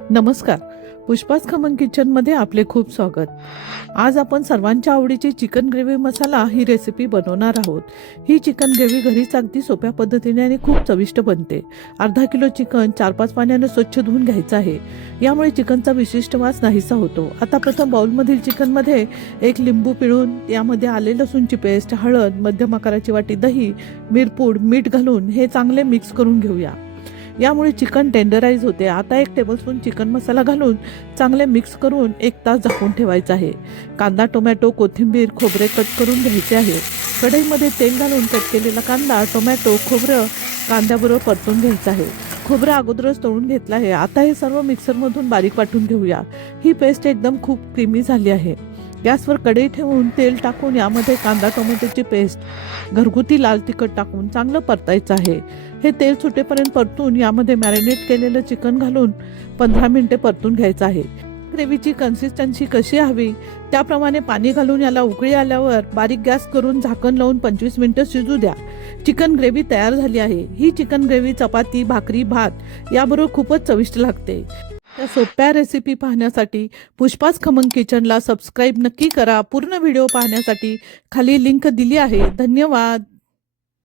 नमस्कार. पुष्पाज खमन किचनमध्ये आपले खूप स्वागत. आज आपण सर्वांच्या आवडीची चिकन ग्रेव्ही मसाला ही रेसिपी बनवणार आहोत. ही चिकन ग्रेव्ही घरीच अगदी सोप्या पद्धतीने आणि खूप चविष्ट बनते. अर्धा किलो चिकन 4-5 पाण्याने स्वच्छ धुवून घ्यायचं आहे. यामुळे चिकनचा विशिष्ट वास नाहीसा होतो. आता प्रथम बाउलमधील चिकनमध्ये एक लिंबू पिळून यामध्ये आले लसूणची पेस्ट, हळद, मध्यम आकाराची वाटी दही, मिरपूड, मीठ घालून हे चांगले मिक्स करून घेऊया. यामुळे चिकन टेंडराइज होते. आता 1 टेबलस्पून चिकन मसाला घालून चांगले मिक्स करून 1 तास झाकून ठेवायचा आहे. कांदा, टोमॅटो, कोथिंबीर, खोबरे कट करून घ्यायचे आहे. कढईमध्ये तेल घालून कट केलेला कांदा, टोमॅटो, खोबरं कांद्याबरोबर परतून घ्यायचं आहे. खोबरं अगोदरच तळून घेतलं आहे. आता हे सर्व मिक्सरमधून बारीक वाटून घेऊया. ही पेस्ट एकदम खूप क्रीमी झाली आहे. गॅसवर कढई ठेवून तेल टाकून यामध्ये कांदा टोमॅटोची पेस्ट, घरगुती लाल तिखट टाकून चांगलं परतायचं आहे. हे तेल सुटेपर्यंत परतून यामध्ये मॅरिनेट केलेलं चिकन घालून 15 मिनिटे परतून घ्यायचं आहे. ग्रेव्हीची कन्सिस्टन्सी कशी हवी त्याप्रमाणे पाणी घालून याला उकळी आल्यावर बारीक गॅस करून झाकण लावून 25 मिनिटं शिजू द्या. चिकन ग्रेव्ही तयार झाली आहे. ही चिकन ग्रेव्ही चपाती, भाकरी, भात याबरोबर खूपच चविष्ट लागते. त्या सोप्या रेसिपी पाहण्यासाठी पुष्पाज खमन किचनला सबस्क्राईब नक्की करा. पूर्ण व्हिडिओ पाहण्यासाठी खाली लिंक दिली आहे. धन्यवाद.